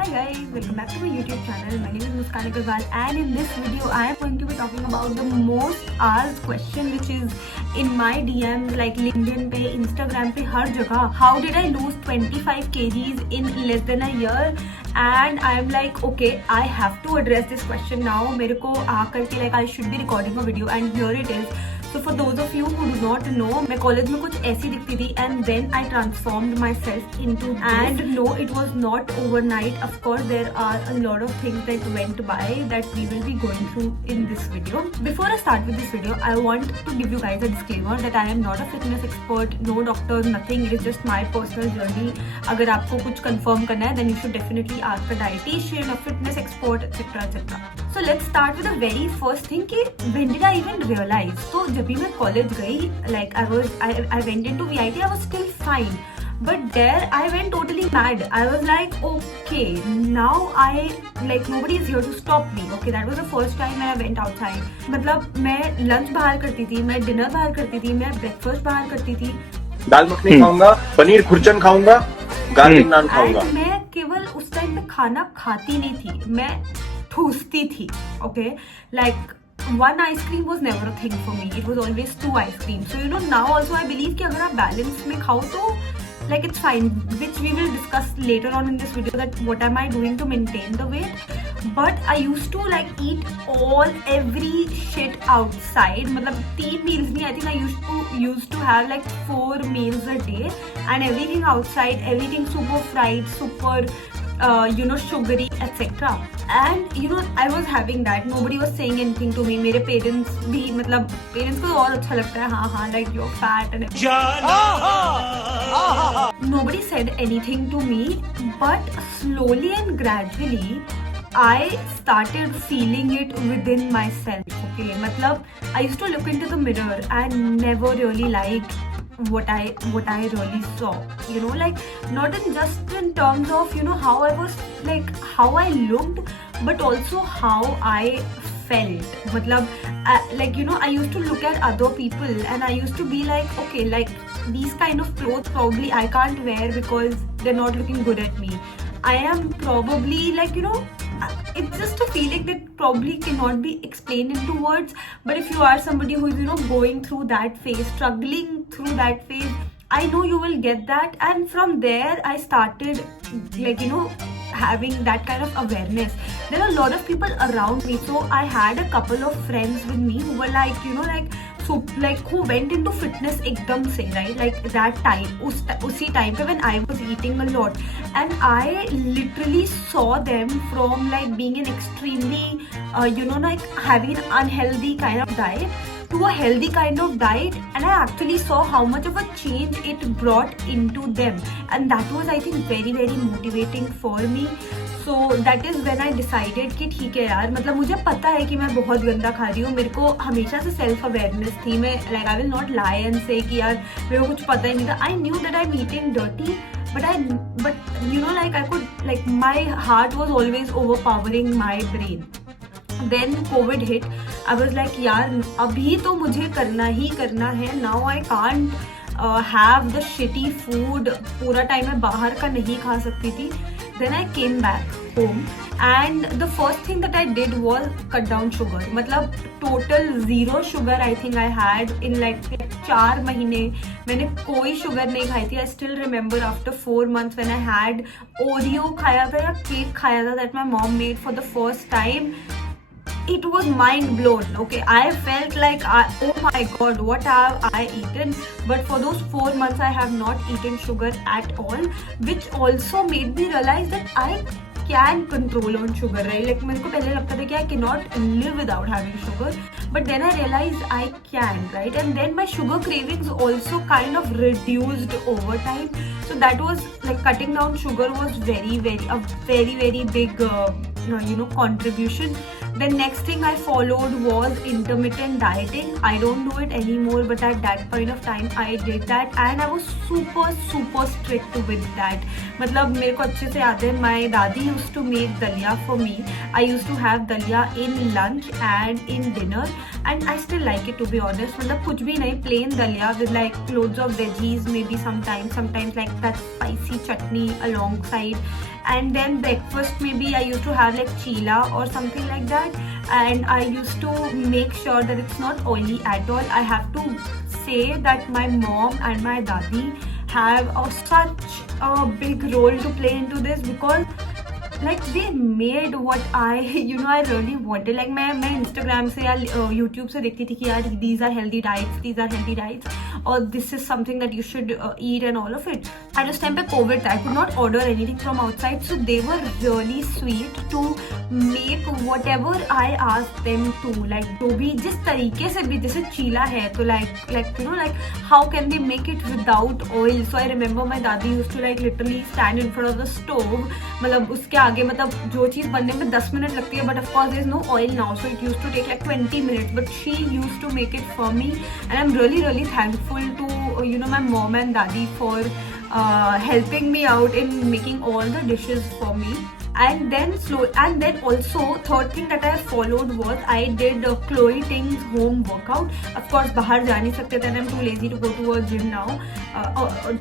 Hi guys, welcome back to my YouTube channel. My name is Muskan Agarwal and in this video I am going to be talking about the most asked question which is in my DMs like LinkedIn पे, Instagram पे, हर जगह. How did I lose 25 kgs in less than a year? And I'm like, okay, I have to address this question now. मेरे को आकर के like I should be recording a video and here it is. So for those of you who do not know, मैं college में कुछ ऐसी दिखती थी and then I transformed myself into this. And no, it was not overnight. Of course, there are a lot of things that went by that we will be going through in this video. Before I start with this video, I want to give you guys a disclaimer that I am not a fitness expert, no doctor, nothing. It is just my personal journey. अगर आपको कुछ confirm करना है, then you should definitely ask a dietitian, a fitness expert, etc. etc. So let's start with the very first thing कि when did I even realize? तो जब भी मैं कॉलेज गई, like I went into VIT, I was still fine. But there I went totally mad. I was like, okay, now nobody is here to stop me. Okay, that was the first time when I went outside. मतलब मैं lunch बाहर करती थी, मैं dinner बाहर करती थी, मैं breakfast बाहर करती थी. दाल मखनी खाऊंगा, पनीर खुरचन खाऊंगा, गार्लिक नान खाऊंगा. मैं केवल उस टाइम पे खाना खाती नहीं थी, मैं ठूसती थी. Okay, like one ice cream was never a thing for me. It was always 2 ice creams. So now also I believe कि अगर आप balance में खाओ तो like it's fine, which we will discuss later on in this video that what am I doing to maintain the weight. But I used to like eat every shit outside. मतलब 3 meals नहीं, I think I used to have like 4 meals a day and everything outside, everything super fried, super sugary, etc. And I was having that. Nobody was saying anything to me. मेरे parents भी, मतलब parents को और अच्छा लगता है, हाँ like you're fat and everything. Nobody said anything to me, but slowly and gradually I started feeling it within myself. Okay, मतलब I used to look into the mirror and never really liked what I really saw. Like not in just in terms of how I was, like how I looked, but also how I felt. मतलब I used to look at other people and I used to be like, okay, like these kind of clothes probably I can't wear because they're not looking good at me. I am probably like it's just a feeling that probably cannot be explained into words. But if you are somebody who is going through that phase, struggling through that phase, I know you will get that. And from there I started having that kind of awareness. There are a lot of people around me, so I had a couple of friends with me who were like who went into fitness ekdam se, right? Like that time, usi time pe when I was eating a lot, and I literally saw them from like being an extremely like having an unhealthy kind of diet to a healthy kind of diet, and I actually saw how much of a change it brought into them, and that was, I think, very very motivating for me. So that is when I decided कि ठीक है यार, मतलब मुझे पता है कि मैं बहुत गंदा खा रही हूँ. मेरे को हमेशा से सेल्फ अवेयरनेस थी. मैं like I will not lie and say कि यार मेरे को कुछ पता ही नहीं था. I knew that I'm eating dirty, but I could, like my heart was always overpowering my brain. Then COVID hit. I was like यार अभी तो मुझे करना ही करना है. Now I can't have the shitty food. पूरा टाइम मैं बाहर का नहीं खा सकती थी. Then I came back home and the first thing that I did was cut down sugar. मतलब total 0 sugar I think I had in like 4 महीने. मैंने कोई sugar नहीं खाई थी. I still remember after 4 months when I had Oreo खाया था या cake खाया था that my mom made for the first time. It was mind blown. Okay, I felt like oh my god, what have I eaten? But for those 4 months I have not eaten sugar at all, which also made me realize that I can control on sugar, right? Like मेरे को पहले लगता था कि I cannot live without having sugar, but then I realized I can, right? And then my sugar cravings also kind of reduced over time. So that was like cutting down sugar was very very big contribution. The next thing I followed was intermittent dieting. I don't do it anymore, but at that point of time I did that and I was super strict with that. मतलब मेरे को अच्छे से याद है, my दादी used to make dalia for me. I used to have dalia in lunch and in dinner and I still like it, to be honest. मतलब कुछ भी नहीं, plain dalia with like loads of veggies, maybe sometimes like that spicy chutney alongside. and then breakfast maybe I used to have like chila or something like that, and I used to make sure that it's not oily at all. I have to say that my mom and my dadi have such a big role to play into this, because like they made what I I really wanted. Like मैं Instagram से या YouTube से देखती थी कि यार these are healthy diets or this is something that you should eat and all of it. At this time पे COVID था, I could not order anything from outside, so they were really sweet to make whatever I asked them to. Like जो भी जिस तरीके से भी, जैसे चीला है तो like how can they make it without oil. So I remember my dadi used to like literally stand in front of the stove, मतलब उसके आगे मतलब जो चीज़ बनने में 10 मिनट लगती है, but of course there is no oil now, so it used to take like 20 minutes, but she used to make it for me, and I'm really thankful to my mom and dadi for helping me out in making all the dishes for me. And then also third thing that I followed was I did Chloe Ting's home workout. Of course बाहर जा नहीं सकते थे, and I'm too lazy to go to a gym now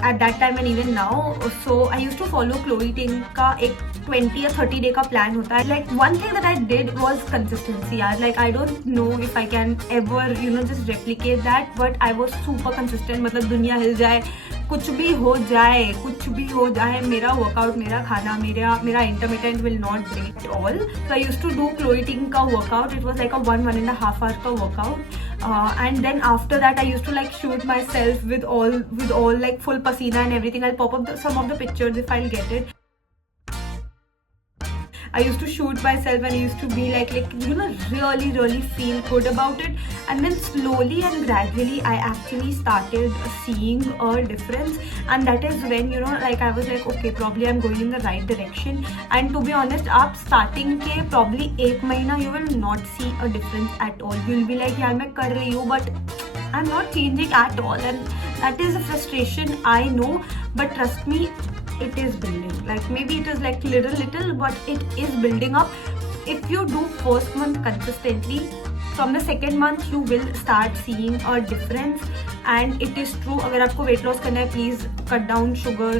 at that time and even now. So I used to follow Chloe Ting का एक 20 या 30 day का plan होता है. Like one thing that I did was consistency यार. Like I don't know if I can ever just replicate that, but I was super consistent. मतलब दुनिया हिल जाए, कुछ भी हो जाए, मेरा वर्कआउट, मेरा खाना, मेरा intermittent will not break at all. So I used to do Chloe Ting का workout. It was like a 1.5 hours का workout. And then after that I used to like shoot myself with all like full pasina and everything. I'll pop up some of the pictures if I'll get it. I used to shoot myself and I used to be like really feel good about it. And then slowly and gradually I actually started seeing a difference, and that is when like I was like okay, probably I'm going in the right direction. And to be honest, आप starting के probably 1 महीना you will not see a difference at all. You'll be like यार मैं कर रही हूँ but I'm not changing at all, and that is a frustration, I know, but trust me, it is building. Like maybe it is like little, but it is building up. If you do first month consistently, from the second month you will start seeing a difference. And it is true, अगर आपको weight loss करना है, please cut down sugar,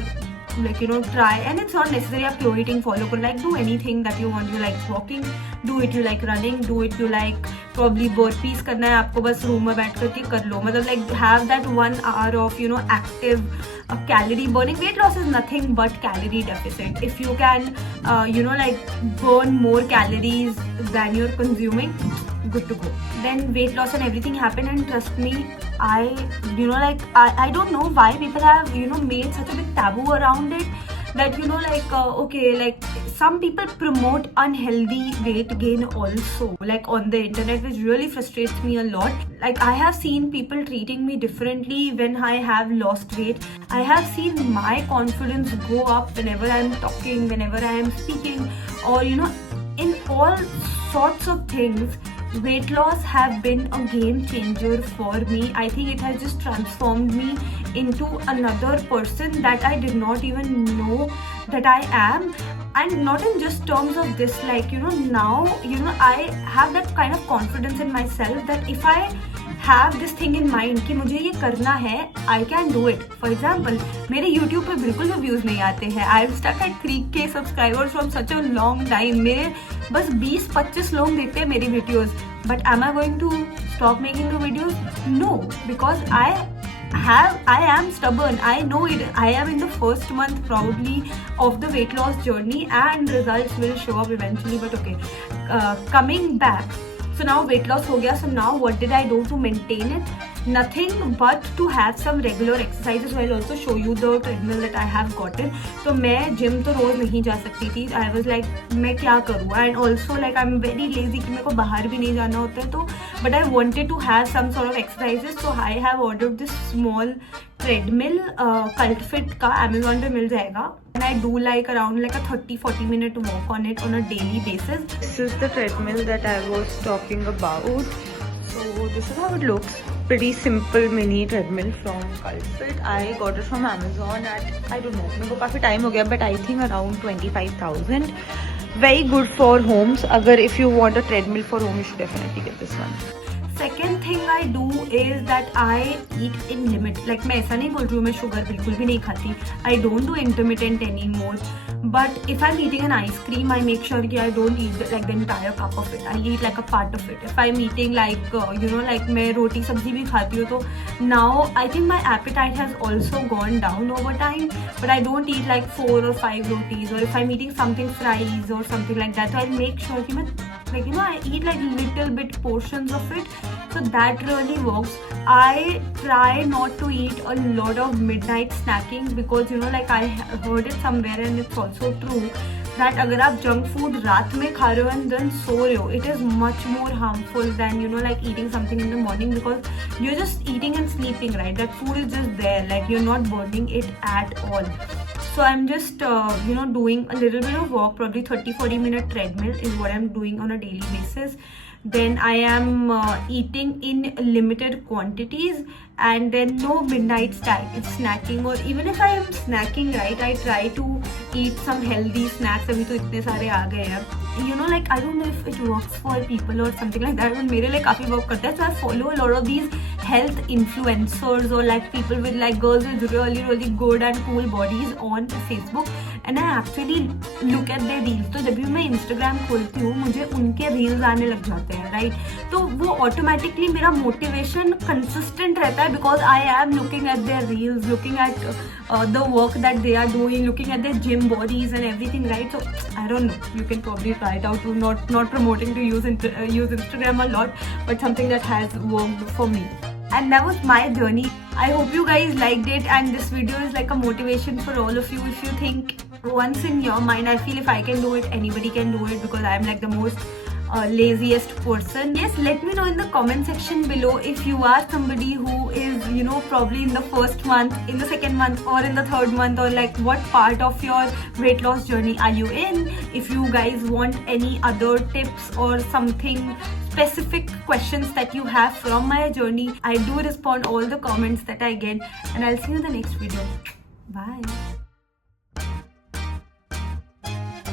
like try. And it's not necessary आप Chloe Ting follow करो, like do anything that you want. You like walking, do it. You like running, do it. You like probably burpees करना है आपको, बस room में बैठ करके कर लो. मतलब like have that 1 hour of active calorie burning. Weight loss is nothing but calorie deficit. If you can like burn more calories than you're consuming, good to go. Then weight loss and everything happened, and trust me, I don't know why people have made such a big taboo around it, that okay, like some people promote unhealthy weight gain also, like on the internet, which really frustrates me a lot. Like I have seen people treating me differently when I have lost weight. I have seen my confidence go up whenever I am talking, whenever I am speaking, or in all sorts of things. Weight loss have been a game changer for me. I think it has just transformed me into another person that I did not even know that I am. And not in just terms of this, like now I have that kind of confidence in myself that if I have this thing in mind कि मुझे ये करना है, I can do it. For example, मेरे YouTube पे बिल्कुल भी views नहीं आते हैं. I am stuck at 3K subscribers from such a long time. मेरे बस 20-25 लोग देखते हैं मेरी videos. But am I going to stop making the videos? No, because I am stubborn. I know it. I am in the first month probably of the weight loss journey, and results will show up eventually. But okay, coming back. So now weight loss हो गया. So now what did I do to maintain it? Nothing but to have some regular exercises. I'll also show you the treadmill that I have gotten. So मैं gym तो रोज नहीं जा सकती थी. I was like मैं क्या करूँ? And also like I'm very lazy कि मेरे को बाहर भी नहीं जाना होता है तो. But I wanted to have some sort of exercises. So I have ordered this small treadmill. Cult Fit का Amazon पे मिल जाएगा. And I do like around like a 30-40 minute walk on it on a daily basis. This is the treadmill that I was talking about. So this is how it looks. Pretty simple mini treadmill from Cult Fit. I got it from Amazon at, I don't know, मेरे को काफ़ी time हो गया, but I think around 25,000. Very good for homes. अगर if you want a treadmill for home, you should definitely get this one. second thing I do is that I eat in limit. Like मैं ऐसा नहीं बोल रही हूँ मैं sugar बिल्कुल भी नहीं खाती. I don't do intermittent anymore. But if I'm eating an ice cream, I make sure कि I don't eat like the entire cup of it. I eat like a part of it. If I'm eating like like मैं रोटी सब्जी भी खाती हूँ तो now I think my appetite has also gone down over time. But I don't eat like 4 or 5 rotis. Or if I'm eating something fries or something like that, so I'll make sure कि मैं like I eat like little bit portions of it. So that really works. I try not to eat a lot of midnight snacking because like I heard it somewhere and it's also true that अगर आप junk food रात में खा रहे हो and then सो रहे हो, it is much more harmful than like eating something in the morning because you're just eating and sleeping, right? That food is just there, like you're not burning it at all. So I'm just doing a little bit of walk, probably 30-40 minute treadmill is what I'm doing on a daily basis. Then I am eating in limited quantities and then no midnight snacking, or even if I am snacking, right, I try to eat some healthy snacks. अभी तो इतने सारे आ गए हैं, like I don't know if it works for people or something like that, but मेरे लिए काफी work करता है. So I follow a lot of these health influencers or like people with like girls with really good and cool bodies on Facebook, and I actually look at their reels. तो जब भी मैं Instagram खोलती हूँ मुझे उनके reels आने लग जाते हैं, right? तो वो automatically मेरा motivation consistent रहता है because I am looking at their reels, looking at the work that they are doing, looking at their gym bodies and everything, right? So I don't know, you can probably try it out. Not promoting to use Instagram a lot, but something that has worked for me. And that was my journey. I hope you guys liked it, and this video is like a motivation for all of you. If you think once in your mind, I feel if I can do it, anybody can do it because I'm like the most laziest person. Yes, let me know in the comment section below if you are somebody who is probably in the first month, in the second month, or in the third month, or like what part of your weight loss journey are you in. If you guys want any other tips or something specific questions that you have from my journey, I do respond all the comments that I get, and I'll see you in the next video. Bye.